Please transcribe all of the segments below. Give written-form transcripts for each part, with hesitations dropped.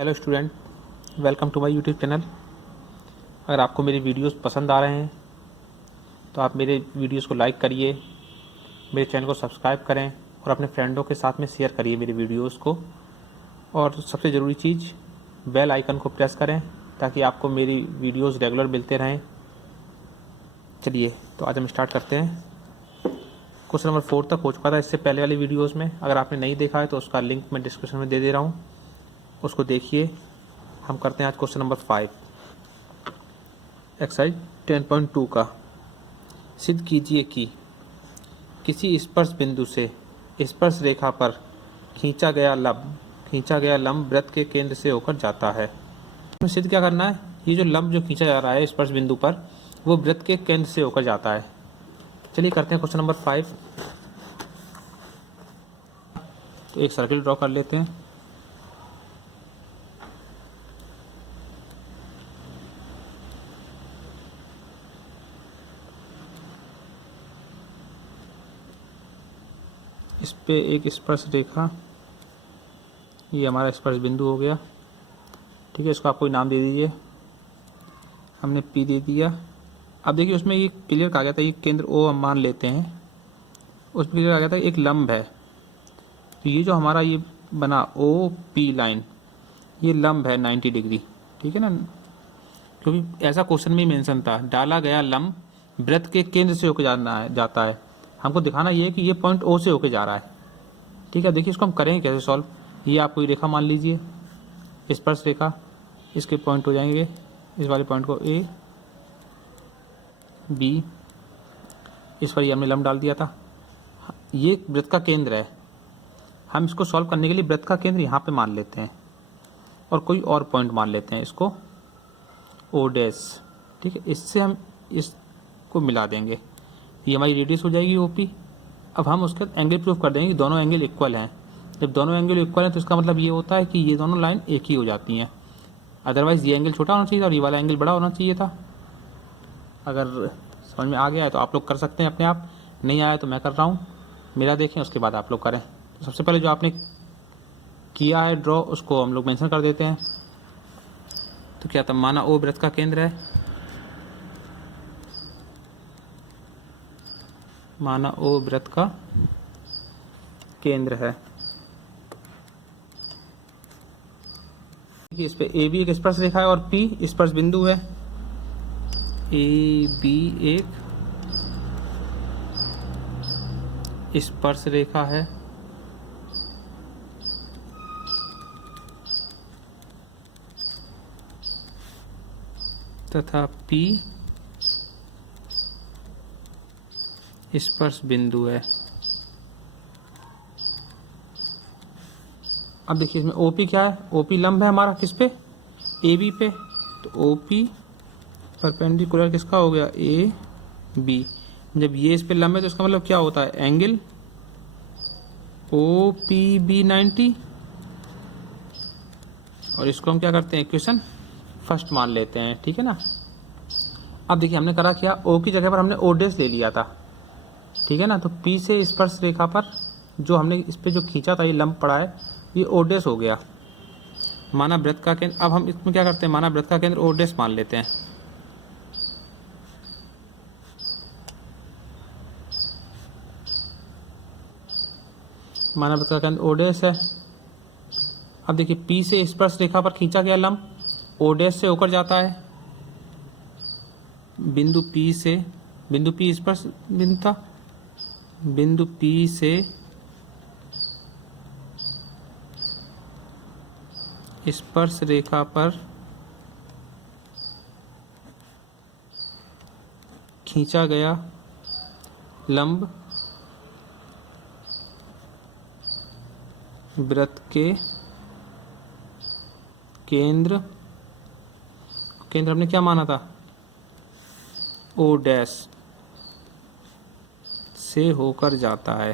Hello student, welcome to my YouTube channel. अगर आपको मेरे वीडियोस पसंद आ रहे हैं तो आप मेरे वीडियोस को लाइक करिए, मेरे चैनल को सब्सक्राइब करें और अपने फ्रेंडों के साथ में शेयर करिए मेरे वीडियोस को। और सबसे ज़रूरी चीज़, बेल आइकन को प्रेस करें ताकि आपको मेरी वीडियोस रेगुलर मिलते रहें। चलिए तो आज हम स्टार्ट करते हैं। क्वेश्चन नंबर 4 तक हो चुका था इससे पहले वाली वीडियोज़ में। अगर आपने नहीं देखा है तो उसका लिंक मैं डिस्क्रिप्शन में दे रहा हूँ, उसको देखिए। हम करते हैं आज क्वेश्चन नंबर 5, एक्सरसाइज 10.2 का। सिद्ध कीजिए कि किसी स्पर्श बिंदु से स्पर्श रेखा पर खींचा गया लंब वृत्त के केंद्र से होकर जाता है। हमें सिद्ध क्या करना है? ये जो लंब जो खींचा जा रहा है स्पर्श बिंदु पर, वो वृत्त के केंद्र से होकर जाता है। चलिए करते हैं क्वेश्चन नंबर 5। तो एक सर्किल ड्रॉ कर लेते हैं। इस पे एक स्पर्श रेखा, ये हमारा स्पर्श बिंदु हो गया। ठीक है, इसको आप कोई नाम दे दीजिए। हमने P दे दिया। अब देखिए उसमें ये क्लियर कहा गया था, ये केंद्र O हम मान लेते हैं। उसमें क्लियर कहा गया था एक लंब है, तो ये जो हमारा ये बना OP लाइन, ये लंब है 90 डिग्री। ठीक है ना, क्योंकि ऐसा क्वेश्चन में ही मेंशन था, डाला गया लंब वृत्त के केंद्र से होकर जाता है। हमको दिखाना ये है कि ये पॉइंट O से होकर जा रहा है। ठीक है, देखिए इसको हम करेंगे कैसे सॉल्व। ये आप कोई रेखा मान लीजिए, स्पर्श रेखा, इसके पॉइंट हो जाएंगे, इस वाले पॉइंट को A B, इस पर ये हमने लंब डाल दिया था। ये वृत्त का केंद्र है। हम इसको सॉल्व करने के लिए वृत्त का केंद्र यहाँ पे मान लेते हैं और कोई और पॉइंट मान लेते हैं, इसको O डैश। ठीक है, इससे हम इसको मिला देंगे, ये हमारी रेडियस हो जाएगी OP। अब हम उसका एंगल प्रूफ कर देंगे कि दोनों एंगल इक्वल हैं। जब दोनों एंगल इक्वल हैं तो इसका मतलब ये होता है कि ये दोनों लाइन एक ही हो जाती हैं। अदरवाइज़ ये एंगल छोटा होना चाहिए था और ये वाला एंगल बड़ा होना चाहिए था। अगर समझ में आ गया है तो आप लोग कर सकते हैं अपने आप, नहीं आया तो मैं कर रहा हूँ, मेरा देखें उसके बाद आप लोग करें। तो सबसे पहले जो आपने किया है ड्रॉ, उसको हम लोग मेंशन कर देते हैं। तो क्या था, माना O वृत्त का केंद्र है, माना O वृत्त का केंद्र है। इस पे AB एक स्पर्श रेखा है और P स्पर्श बिंदु है। AB एक स्पर्श रेखा है तथा P स्पर्श बिंदु है। अब देखिए इसमें OP क्या है? OP लंब है हमारा किस पे? AB पे। तो OP परपेंडिकुलर किसका हो गया? AB। जब ये इस पे लंब है तो इसका मतलब क्या होता है? Angle OPB 90। और इसको हम क्या करते हैं, इक्वेशन फर्स्ट मान लेते हैं। ठीक है ना। अब देखिए हमने करा क्या, O की जगह पर हमने O डैश ले लिया था। ठीक है ना, तो P से स्पर्श रेखा पर जो हमने इस पे जो खींचा था, ये लंब पड़ा है, ये O डैश हो गया। माना वृत्त का केंद्र, अब हम इसमें क्या करते हैं, माना वृत्त का केंद्र O डैश मान लेते हैं। माना वृत्त का केंद्र O डैश है। अब देखिए P से स्पर्श रेखा पर खींचा गया लंब O डैश से होकर जाता है। बिंदु P से, बिंदु P स्पर्श बिंदु था, बिंदु P से स्पर्श रेखा पर खींचा गया लंब वृत्त के केंद्र हमने क्या माना था? O डैश से होकर जाता है।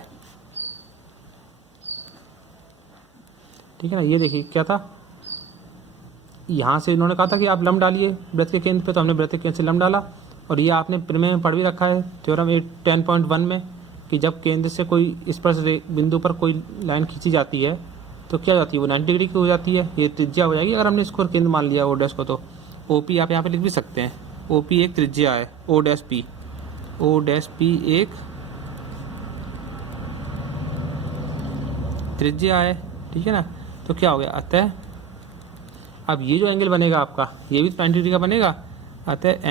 ठीक है ना, ये देखिए क्या था, यहाँ से इन्होंने कहा था कि आप लंब डालिए वृत्त के केंद्र पे, तो हमने वृत्त के केंद्र से लंब डाला। और ये आपने प्रमेय में पढ़ भी रखा है, थ्योरम 10.1 में, कि जब केंद्र से कोई स्पर्श बिंदु पर कोई लाइन खींची जाती है तो क्या हो जाती है वो 90 डिग्री की हो जाती है, ये त्रिज्या हो जाएगी अगर हमने इसको केंद्र मान लिया ओ डैश को। तो ओ पी आप यहाँ पे लिख भी सकते हैं, ओ पी एक त्रिज्या है, ओ डैश पी एक त्रिज्या है, ठीक है ना। तो क्या हो गया, अतः अब ये जो एंगल बनेगा आपका ये भी 90 डिग्री का बनेगा, अतः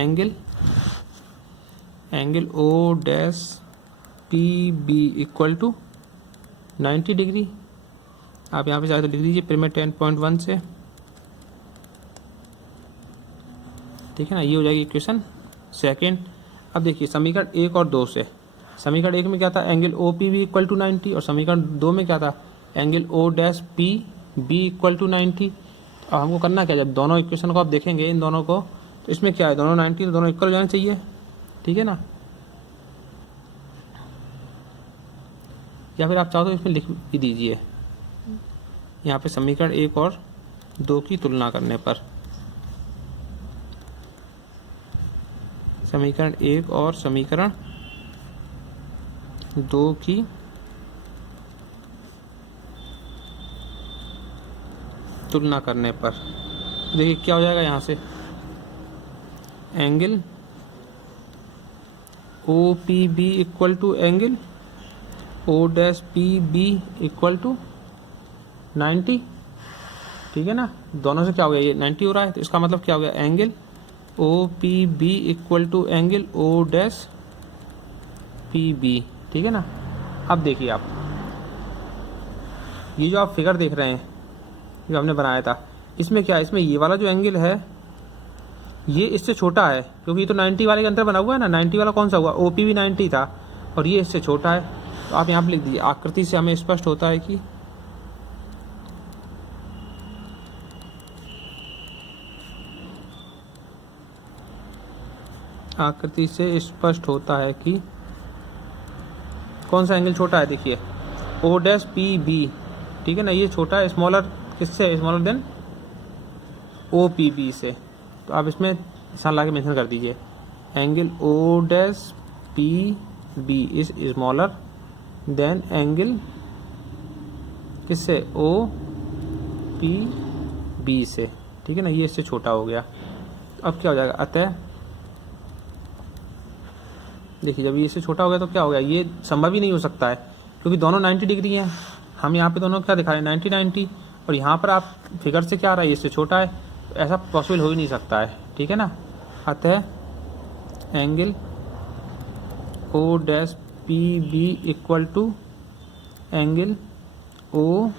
angle O dash P B equal to 90 degree. आप यहाँ पे चाहे तो लिख दीजिए पिरामिड 10.1 से, ठीक है ना। ये हो जाएगी इक्वेशन सेकेंड। अब देखिए समीकरण 1 और 2 से, समीकरण 1 में क्या था, angle O P B equal to 90, और समीकरण 2 में क्या था, angle O dash P B equal to 90। अब हमको करना क्या, जब दोनों इक्वेशन को आप देखेंगे इन दोनों को, तो इसमें क्या है, दोनों 90 दोनों इक्वल हो जाने चाहिए, ठीक है ना। या फिर आप चाहो तो इसमें लिख भी दीजिए यहाँ पे समीकरण 1 और 2 की तुलना करने पर, समीकरण 1 और समीकरण 2 की तुलना करने पर देखिए क्या हो जाएगा, यहाँ से angle O P B equal to angle O dash P B equal to 90, ठीक है ना। दोनों से क्या हो गया, ये 90 हो रहा है, तो इसका मतलब क्या हो गया, angle O P B equal to angle O dash P B, ठीक है ना। अब देखिए आप ये जो आप फिगर देख रहे हैं जो हमने बनाया था, इसमें क्या है, इसमें ये वाला जो एंगल है ये इससे छोटा है, क्योंकि ये तो 90 वाले के अंदर बना हुआ है ना। 90 वाला कौन सा हुआ, ओ पी भी 90 था, और ये इससे छोटा है। तो आप यहाँ पे लिख दीजिए, आकृति से हमें स्पष्ट होता है कि आकृति से स्पष्ट होता है कि कौन सा एंगल छोटा है, देखिए ओ डैश पी बी, ठीक है ना। ये छोटा है, स्मॉलर किससे, smaller than O P B से। तो आप इसमें निशान ला के मेंशन कर दीजिए, angle O dash P B is smaller than angle किससे, ओ पी बी से, ठीक है ना। ये इससे छोटा हो गया। अब क्या हो जाएगा, अतः देखिए जब ये इससे छोटा हो गया तो क्या हो गया, ये संभव ही नहीं हो सकता है, क्योंकि दोनों 90 डिग्री हैं। हम यहाँ पे दोनों क्या दिखा रहे हैं, 90-90, और यहाँ पर आप फिगर से क्या आ रहा है, ये इससे छोटा है, तो ऐसा पॉसिबल हो ही नहीं सकता है, ठीक है ना। अतः angle O dash P B equal to angle O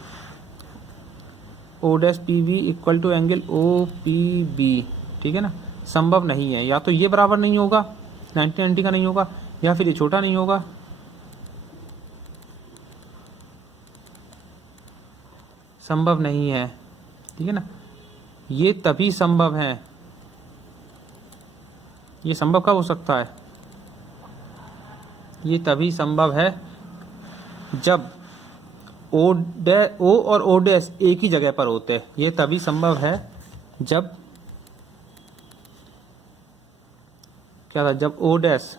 dash P B equal to angle O P B, ठीक है ना। संभव नहीं है, या तो ये बराबर नहीं होगा 90-90 का नहीं होगा, या फिर ये छोटा नहीं होगा। संभव नहीं है, ठीक है ना। ये तभी संभव है, ये संभव कब हो सकता है, ये तभी संभव है जब ओ और ओ डैश एक ही जगह पर होते हैं। ये तभी संभव है जब क्या था, जब ओ डैश,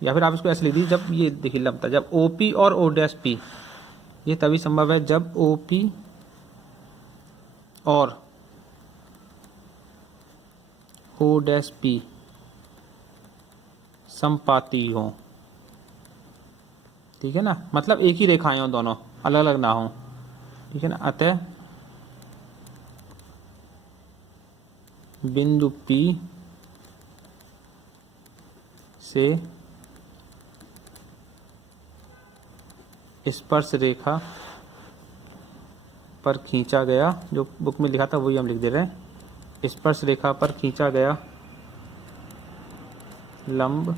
या फिर आप इसको ऐसे लिख दीजिए, जब ये देखिए लंबता, जब ओ पी और ओ डैश पी, ये तभी संभव है जब ओ पी और ओ डैश पी समपाती हो, ठीक है ना। मतलब एक ही रेखाएं हों, दोनों अलग अलग ना हो, ठीक है ना। अतः बिंदु P से स्पर्श रेखा पर खींचा गया, जो बुक में लिखा था वही हम लिख दे रहे हैं, स्पर्श रेखा पर खींचा गया लंब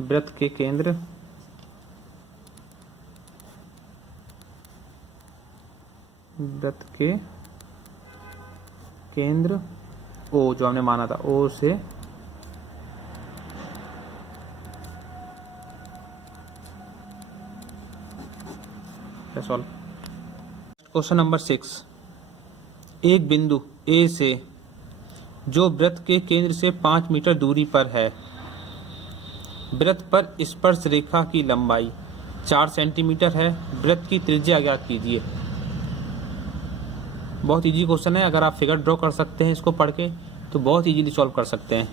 वृत्त के केंद्र O, जो हमने माना था O से क्वेश्चन नंबर 6, एक बिंदु A से जो वृत्त के केंद्र से 5 मीटर दूरी पर है, वृत्त पर स्पर्श रेखा की लंबाई 4 सेंटीमीटर है। वृत्त की त्रिज्या ज्ञात कीजिए। बहुत इजी क्वेश्चन है, अगर आप फिगर ड्रॉ कर सकते हैं इसको पढ़ के तो बहुत इजीली सॉल्व कर सकते हैं।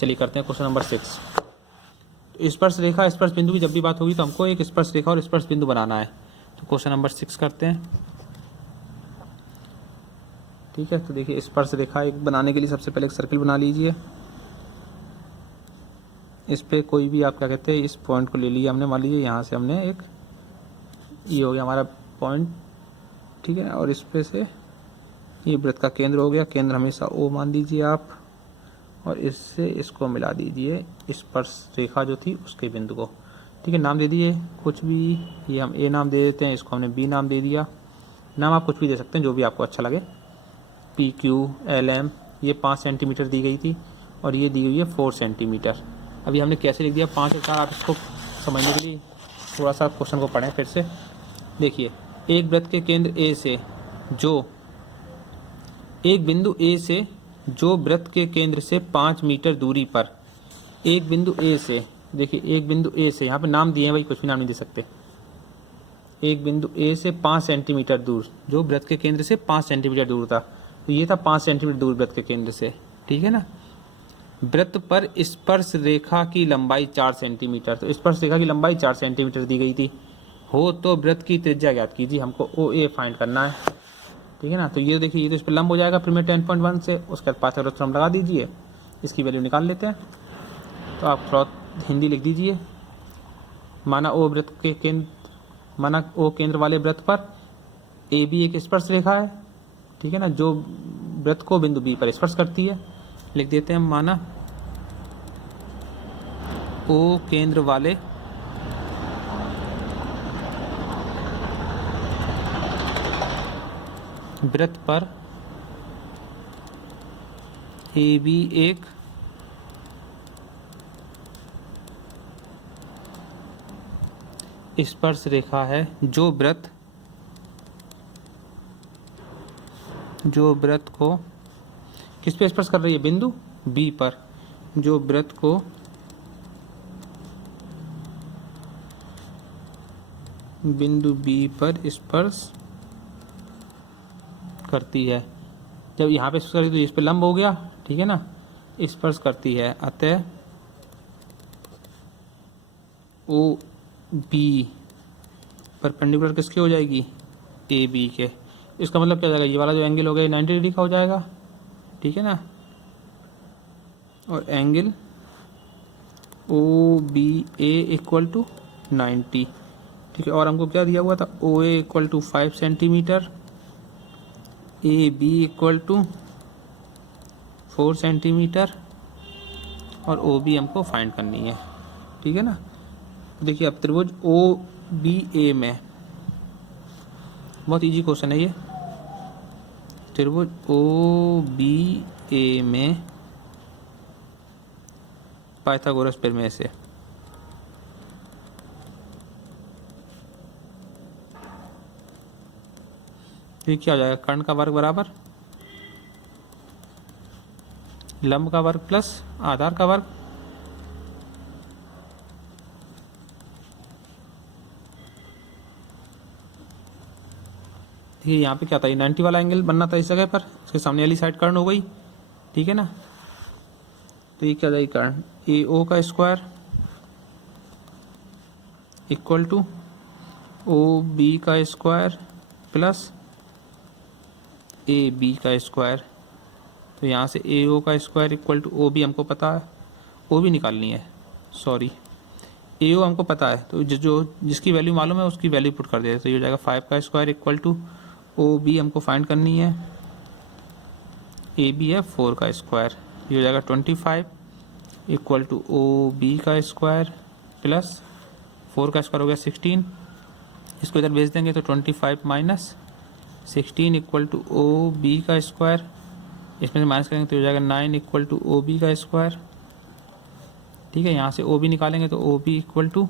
चलिए करते हैं क्वेश्चन नंबर 6। स्पर्श रेखा स्पर्श बिंदु की जब भी बात होगी तो हमको एक स्पर्श रेखा और स्पर्श बिंदु बनाना है। तो क्वेश्चन नंबर 6 करते हैं। ठीक है, तो देखिए स्पर्श रेखा एक बनाने के लिए सबसे पहले एक सर्किल बना लीजिए। इस पे कोई भी आप क्या कहते हैं, इस पॉइंट को ले लिया हमने, मान लीजिए यहाँ से हमने एक, ये हो गया हमारा पॉइंट, ठीक है। और इस पे से ये वृत्त का केंद्र हो गया, केंद्र हमेशा ओ मान लीजिए आप, और इससे इसको मिला दीजिए स्पर्श रेखा जो थी उसके बिंदु को। ठीक है, नाम दे दिए कुछ भी, ये हम ए नाम दे देते हैं, इसको हमने बी नाम दे दिया। नाम आप कुछ भी दे सकते हैं जो भी आपको अच्छा लगे। पी क्यू एल एम, ये 5 सेंटीमीटर दी गई थी और ये दी गई है 4 सेंटीमीटर। अभी हमने कैसे लिख दिया 5 और 4, आप इसको समझने के लिए थोड़ा सा क्वेश्चन को पढ़ें फिर से। देखिए एक वृत्त के केंद्र ए से जो एक बिंदु ए से जो वृत्त के केंद्र से 5 मीटर दूरी पर, एक बिंदु ए से, देखिए एक बिंदु ए से, यहाँ पे नाम दिए हैं भाई, कुछ भी नाम नहीं दे सकते। एक बिंदु ए से 5 सेंटीमीटर दूर, जो वृत्त के केंद्र से 5 सेंटीमीटर दूर था, तो ये था 5 सेंटीमीटर दूर वृत्त के केंद्र से, ठीक है ना। वृत्त पर स्पर्श रेखा की लंबाई 4 सेंटीमीटर, तो स्पर्श रेखा की लंबाई 4 सेंटीमीटर दी गई थी। हो तो वृत्त की त्रिज्या ज्ञात कीजिए, हमको ओ ए फाइंड करना है, ठीक है ना। तो ये देखिए, ये तो इस पर लंब हो जाएगा फिर में 10.1 से, उसके बाद पाइथागोरस लगा दीजिए, इसकी वैल्यू निकाल लेते हैं। तो आप थोड़ा हिंदी लिख दीजिए। माना ओ वृत्त के केंद्र, माना ओ केंद्र वाले वृत्त पर ए बी एक स्पर्श रेखा है, ठीक है ना, जो वृत्त को बिंदु बी पर स्पर्श करती है। लिख देते हैं माना ओ केंद्र वाले वृत्त पर ए बी एक स्पर्श रेखा है, जो वृत्त को किस पे स्पर्श कर रही है, बिंदु बी पर, जो वृत्त को बिंदु बी पर स्पर्श करती है। जब यहाँ पे स्पर्श करती है तो इस पे लंब हो गया, ठीक है ना, स्पर्श करती है, अतः ओ बी परपेंडिकुलर किसके हो जाएगी, ए बी के। इसका मतलब क्या हो जाएगा, ये वाला जो एंगल हो गया 90 डिग्री का हो जाएगा, ठीक है ना। और angle O B A equal to 90, ठीक है। और हमको क्या दिया हुआ था, O A equal to 5 centimetre, A B equal to 4 centimetre, और ओ बी हमको फाइंड करनी है, ठीक है ना। देखिए अब त्रिभुज ओ बी ए में, बहुत इजी क्वेश्चन है ये, त्रिभुज ओ बी ए में पाइथागोरस प्रमेय से ये क्या हो जाएगा, कर्ण का वर्ग बराबर लंब का वर्ग प्लस आधार का वर्ग, देखिए यहाँ पे क्या था, ये 90 वाला एंगल बनना था इस जगह पर, उसके सामने वाली साइड कर्ण हो गई, ठीक है ना। तो ये क्या जाएगी, कर्ण ए ओ का square equal to O B का स्क्वायर प्लस ए बी का स्क्वायर। तो यहाँ से ए ओ का square equal to O B हमको पता है, ओ बी निकालनी है, सॉरी ए ओ हमको पता है, तो जिसकी वैल्यू मालूम है उसकी वैल्यू पुट कर देते। तो ये हो जाएगा 5 का square equal to O B हमको फाइंड करनी है, ए बी है 4 का स्क्वायर, ये हो जाएगा 25 इक्वल टू ओ बी का स्क्वायर प्लस 4 का स्क्वायर हो गया 16, इसको इधर भेज देंगे तो 25 minus 16 equal to O B का स्क्वायर, इसमें से माइनस करेंगे तो हो जाएगा 9 इक्वल टू ओ बी का स्क्वायर, ठीक है। यहाँ से ओ बी निकालेंगे तो ओ बी इक्वल टू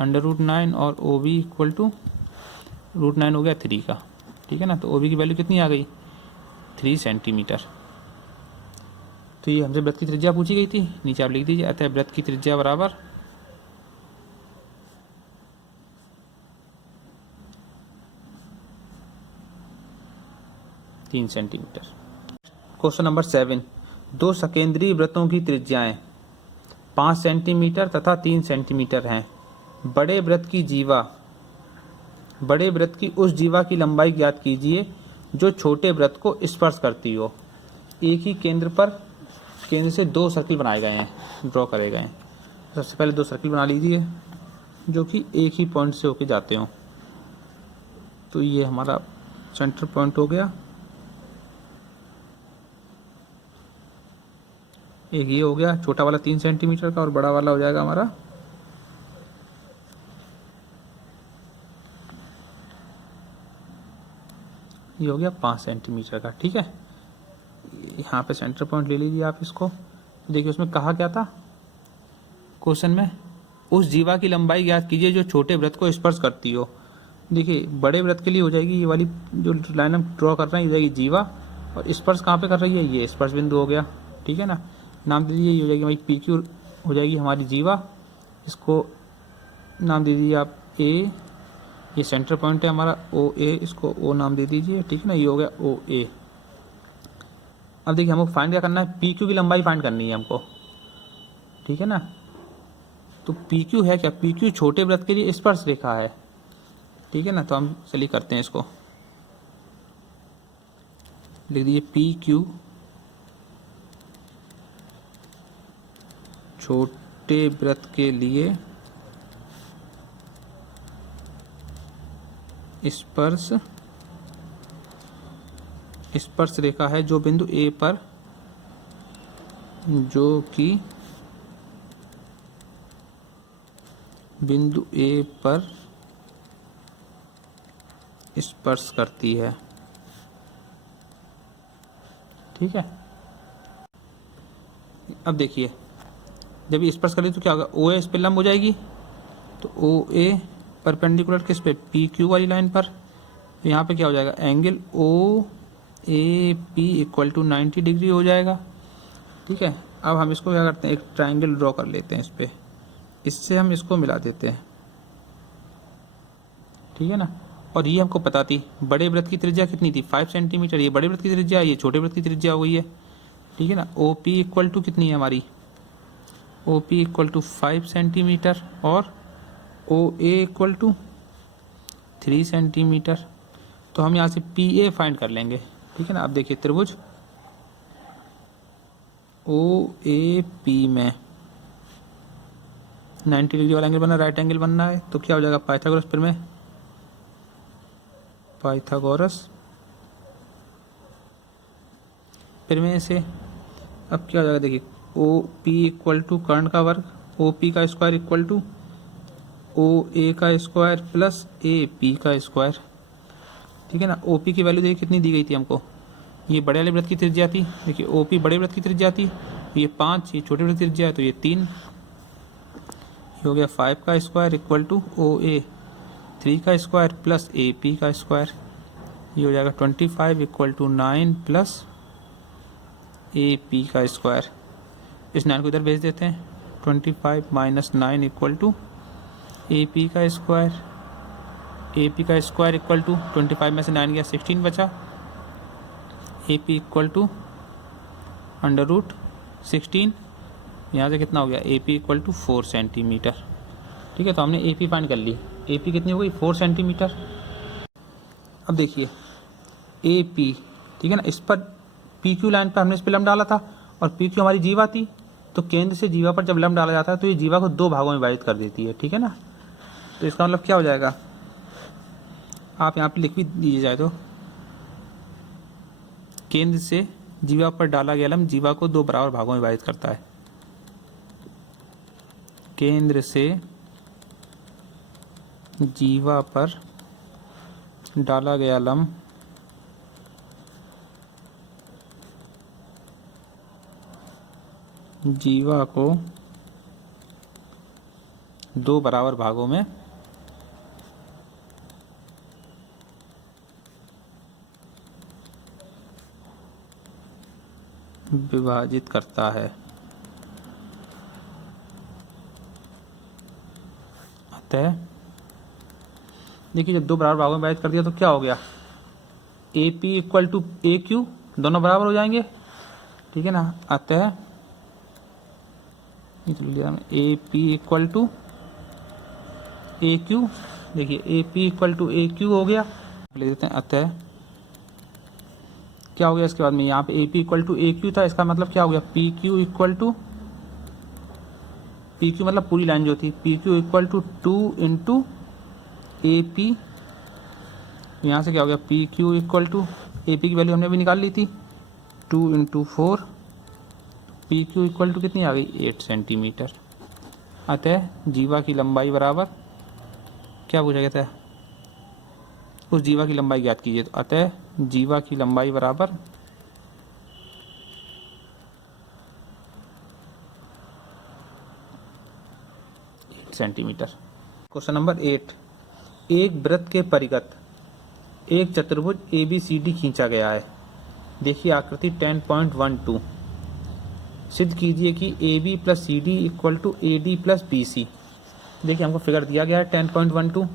√9 और ओ बी इक्वल टू √9 हो गया 3 का, ठीक है ना। तो ओ बी की वैल्यू कितनी आ गई, 3 सेंटीमीटर। तो ये हमसे वृत्त की त्रिज्या पूछी गई थी, नीचे आप लिख दीजिए, अतः वृत्त की त्रिज्या बराबर 3 सेंटीमीटर। क्वेश्चन नंबर 7, दो सकेंद्रीय वृत्तों की त्रिज्याएं 5 सेंटीमीटर तथा 3 सेंटीमीटर हैं। बड़े वृत्त की उस जीवा की लंबाई ज्ञात कीजिए जो छोटे वृत्त को स्पर्श करती हो। एक ही केंद्र से 2 सर्किल बनाए गए हैं, ड्रॉ करे गए हैं। सबसे पहले 2 सर्किल बना लीजिए जो कि एक ही पॉइंट से होके जाते हो। तो ये हमारा सेंटर पॉइंट हो गया, एक ये हो गया छोटा वाला 3 सेंटीमीटर का, और बड़ा वाला हो जाएगा हमारा ये हो गया 5 सेंटीमीटर का। ठीक है, यहाँ पे सेंटर पॉइंट ले लीजिए आप इसको। देखिए उसमें कहा क्या था क्वेश्चन में, उस जीवा की लंबाई ज्ञात कीजिए जो छोटे वृत्त को स्पर्श करती हो। देखिए बड़े वृत्त के लिए हो जाएगी ये वाली जो लाइन हम ड्रॉ कर रहे हैं, ये हो जाएगी जीवा, और स्पर्श कहाँ पे कर रही है, ये स्पर्श बिंदु हो गया। ठीक है ना, नाम दे दीजिए, ये हो जाएगी हमारी पी क्यू हो जाएगी हमारी जीवा, इसको नाम दे दीजिए आप ए। ये सेंटर पॉइंट है हमारा ओ ए, इसको ओ नाम दे दीजिए। ठीक है ना, ये हो गया ओ ए। अब देखिए हमको फाइंड क्या करना है, पी क्यू की लंबाई फाइंड करनी है हमको। ठीक है ना, तो पी क्यू है क्या, पी क्यू छोटे वृत्त के लिए स्पर्श रेखा है। ठीक है ना, तो हम चलिए करते हैं इसको, लिख दीजिए पी क्यू छोटे वृत्त के लिए स्पर्श रेखा है जो बिंदु ए पर, जो कि बिंदु ए पर स्पर्श करती है। ठीक है, अब देखिए जब ये स्पर्श करेगी तो क्या होगा, ओ ए इस पे लंब हो जाएगी, तो ओ ए परपेंडिकुलर किस पे, पी क्यू वाली लाइन पर। तो यहाँ पे क्या हो जाएगा, angle O A P equal to 90 degree हो जाएगा। ठीक है, अब हम इसको क्या करते हैं, एक ट्राइंगल ड्रॉ कर लेते हैं इस पे, इससे हम इसको मिला देते हैं। ठीक है ना, और ये हमको पता थी बड़े वृत्त की त्रिज्या कितनी थी, 5 सेंटीमीटर। ये बड़े वृत्त की त्रिज्या, ये छोटे वृत्त की त्रिज्या हो गई है। ठीक है ना, ओ पी इक्वल टू कितनी है हमारी, O P equal to 5 centimetre, और O A equal to 3 centimetre. तो हम यहाँ से पी ए फाइंड कर लेंगे। ठीक है ना, अब देखिए त्रिभुज ओ ए पी में 90 डिग्री वाला एंगल बनना है, राइट एंगल बनना है, तो क्या हो जाएगा, पाइथागोरस प्रमेय, पाइथागोरस प्रमेय से अब क्या हो जाएगा, देखिए ओ पी इक्वल टू कर्ण का वर्ग, ओ पी का स्क्वायर इक्वल टू ओ ए का स्क्वायर प्लस ए पी का स्क्वायर। ठीक है ना, ओ पी की वैल्यू देखिए कितनी दी गई थी हमको, ये बड़े वाले वृत्त की त्रिज्या थी। देखिए ओ पी बड़े वृत्त की त्रिज्या थी, ये 5, ये छोटे वृत्त की त्रिज्या है तो ये 3, ये हो गया 5 का square equal to O A 3 का स्क्वायर प्लस ए पी का स्क्वायर, ये हो जाएगा 25 equal to 9 plus A P का स्क्वायर। इस 9 को इधर भेज देते हैं, 25 minus 9 equal to A P का स्क्वायर, ए पी का स्क्वायर इक्वल टू 25 में से 9 गया 16 बचा, A P equal to under root 16, यहाँ से कितना हो गया, A P equal to 4 centimetre. ठीक है, तो हमने ए पी फाइंड कर ली, ए पी कितनी हो गई, 4 सेंटीमीटर। अब देखिए ए पी, ठीक है ना, इस पर पी क्यू लाइन पर हमने इस पर लंब डाला था, और पी क्यू हमारी जीवा थी, तो केंद्र से जीवा पर जब लंब डाला जाता है तो ये जीवा को 2 भागों में विभाजित कर देती है। ठीक है ना, तो इसका मतलब क्या हो जाएगा, आप यहाँ पे लिख भी दीजिए जाए तो, केंद्र से जीवा पर डाला गया लंब जीवा को 2 बराबर भागों में विभाजित करता है। केंद्र से जीवा पर डाला गया लंब जीवा को 2 बराबर भागों में विभाजित करता है। अतः देखिए जब 2 बराबर भागों में विभाजित कर दिया तो क्या हो गया, A P equal to A Q, दोनों बराबर हो जाएंगे, ठीक है ना। अतः A P equal to A Q, देखिए A P equal to A Q हो गया, ले देते हैं। अतः क्या हो गया इसके बाद में, यहाँ पे A P equal to A Q था, इसका मतलब क्या हो गया, P Q equal to, P Q मतलब पूरी लाइन जो थी, P Q equal to 2 into A P. यहाँ से क्या हो गया, P Q equal to, A P की वैल्यू हमने भी निकाल ली थी, 2 into 4, P Q equal to कितनी आ गई, 8 सेंटीमीटर। अतः जीवा की लंबाई बराबर, क्या पूछा गया था, उस जीवा की लंबाई ज्ञात कीजिए। तो अतः जीवा की लंबाई बराबर 8 सेंटीमीटर। क्वेश्चन नंबर 8, एक वृत्त के परिगत एक चतुर्भुज ABCD खींचा गया है। देखिए आकृति 10.12, सिद्ध कीजिए कि AB plus CD equal to AD plus BC। देखिए हमको फिगर दिया गया है 10.12,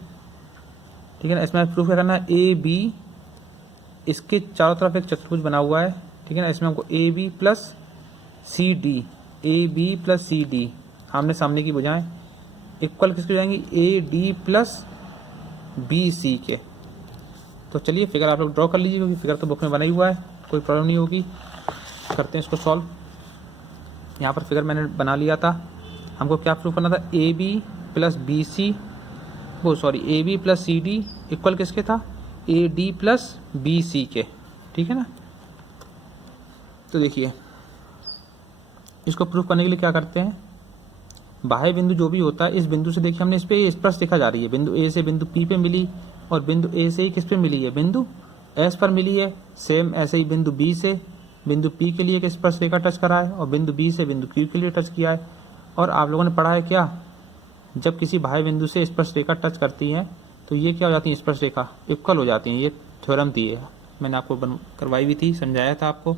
ठीक है ना। इसमें प्रूफ क्या करना है, AB, इसके चारों तरफ एक चतुर्भुज बना हुआ है, ठीक है ना। इसमें हमको AB प्लस सी डी आमने सामने की भुजाएं इक्वल किसके हो जाएंगी, AD प्लस BC के। तो चलिए फिगर आप लोग ड्रॉ कर लीजिए, क्योंकि फिगर तो बुक में बना ही हुआ है, कोई प्रॉब्लम नहीं होगी। करते हैं इसको सॉल्व। यहाँ पर फिगर मैंने बना लिया था, हमको क्या प्रूफ करना था, AB प्लस BC, वो sorry AB plus CD equal किसके था, AD प्लस BC के, ठीक है ना। तो देखिए इसको प्रूफ करने के लिए क्या करते हैं, बाह्य बिंदु जो भी होता है, इस बिंदु से देखिए हमने इस पे स्पर्श रेखा जा रही है, बिंदु A से बिंदु P पे मिली, और बिंदु A से ही किस पे मिली है, बिंदु S पर मिली है। सेम ऐसे ही बिंदु B से बिंदु P के लिए एक स्पर्श रेखा टच करा है, और बिंदु B से बिंदु Q के लिए टच किया है। और आप लोगों ने पढ़ा है क्या, जब किसी बाह्य बिंदु से स्पर्श रेखा टच करती है तो ये क्या हो जाती है, स्पर्श रेखा इक्वल हो जाती है। ये थ्योरम थी, है मैंने आपको करवाई भी थी, समझाया था आपको,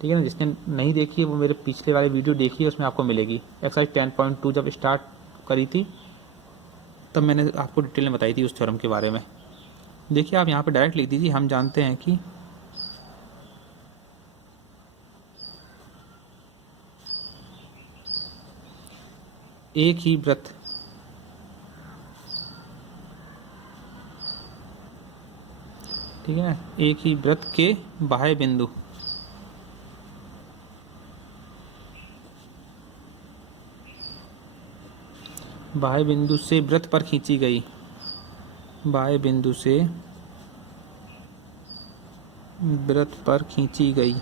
ठीक है ना। जिसने नहीं देखी है वो मेरे पिछले वाले वीडियो देखिए, उसमें आपको मिलेगी। एक्सरसाइज 10.2 जब स्टार्ट करी थी तब मैंने आपको डिटेल में बताई थी उस थ्योरम के बारे में। देखिए आप यहाँ पे डायरेक्ट लिख दीजिए, हम जानते हैं कि एक ही वृत्त ठीक है ना, एक ही वृत्त के बाह्य बिंदु से वृत्त पर खींची गई, बाह्य बिंदु से वृत्त पर खींची गई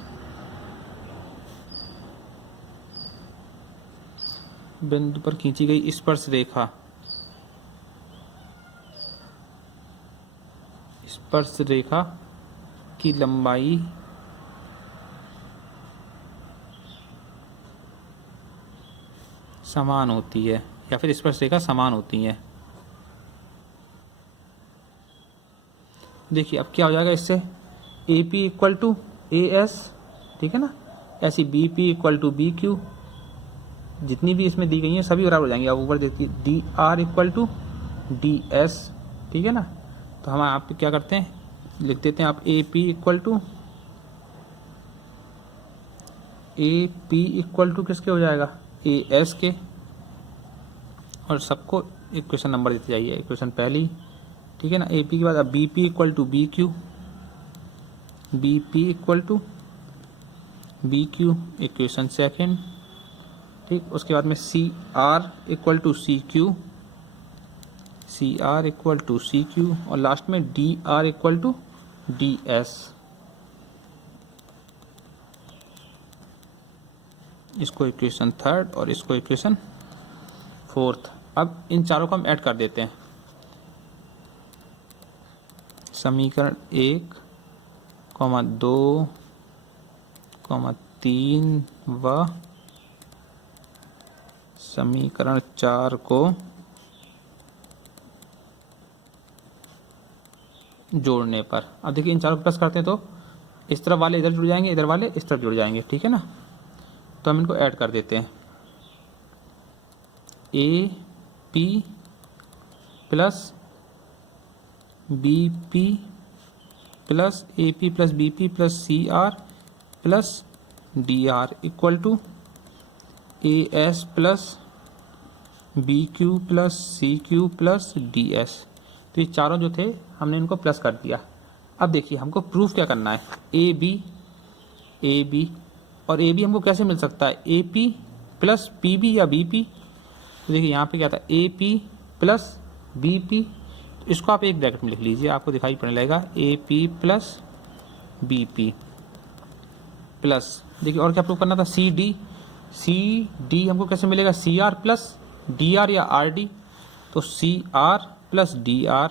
बिंदु पर खींची गई स्पर्श रेखा की लंबाई समान होती है, या फिर स्पर्श रेखा समान होती है। देखिए अब क्या हो जाएगा इससे, AP इक्वल टू AS, ठीक है ना, ऐसी BP इक्वल टू BQ, जितनी भी इसमें दी गई हैं सभी बराबर हो जाएंगे। अब ऊपर देखिए DR इक्वल टू DS, ठीक है ना। तो हम आप क्या करते हैं, लिख देते हैं आप AP इक्वल टू किसके हो जाएगा, AS के, और सबको इक्वेशन नंबर देते जाइए। इक्वेशन पहली, ठीक है ना, AP के बाद अब BP equal to BQ, equation second, ठीक। उसके बाद में CR इक्वल टू CQ, और लास्ट में DR इक्वल टू DS। इसको इक्वेशन थर्ड और इसको इक्वेशन फोर्थ। अब इन चारों को हम ऐड कर देते हैं, समीकरण 1, 2, 3 व समीकरण 4 को जोड़ने पर। अब देखिए इन चारों को प्लस करते हैं तो इस तरफ वाले इधर जुड़ जाएंगे, इधर वाले इस तरफ जुड़ जाएंगे, ठीक है ना। तो हम इनको ऐड कर देते हैं, AP plus BP plus A P plus B P plus C R plus D R equal to A S plus B Q plus C Q plus D S. तो ये चारों जो थे हमने इनको प्लस कर दिया। अब देखिए हमको प्रूफ क्या करना है, ए बी और ए बी हमको कैसे मिल सकता है, A P plus P B या बी पी। तो देखिए यहाँ पे क्या था, A P plus B P, तो इसको आप एक ब्रैकेट में लिख लीजिए, आपको दिखाई पड़ने लगेगा A P plus B P plus, देखिए और क्या प्रूफ करना था, सी डी हमको कैसे मिलेगा, C R plus D R या आर डी। तो C R plus D R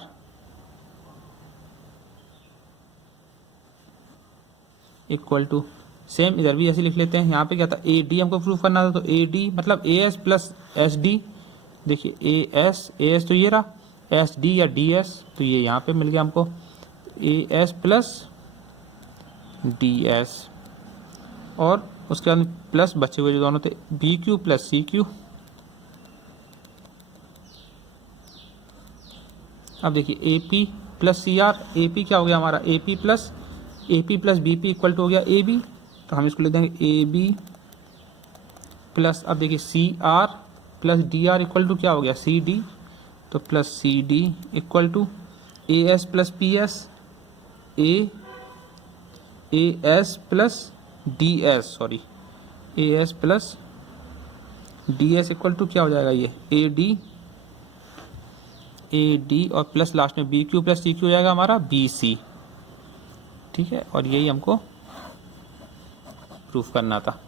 equal to, same इधर भी ऐसे लिख लेते हैं। यहाँ पे क्या था, ए डी हमको प्रूफ करना था, तो ए डी मतलब A S plus S D. देखिए ए एस तो ये रहा, एस डी या डी एस तो ये यहाँ पे मिल गया हमको, A S plus D S, और उसके बाद प्लस बचे हुए जो दोनों थे B Q plus C Q. अब देखिए A P plus C R, A P क्या हो गया हमारा, A P plus B P equal to हो गया ए बी, तो हम इसको लिख देंगे ए बी प्लस, अब देखिए C R plus D R equal to क्या हो गया, सी डी, तो plus C D equal to A S plus P S, A S plus D S, sorry A S plus D S equal to क्या हो जाएगा, ये A D और plus last में B Q plus C Q हो जाएगा हमारा B C. ठीक है, और यही हमको प्रूफ करना था।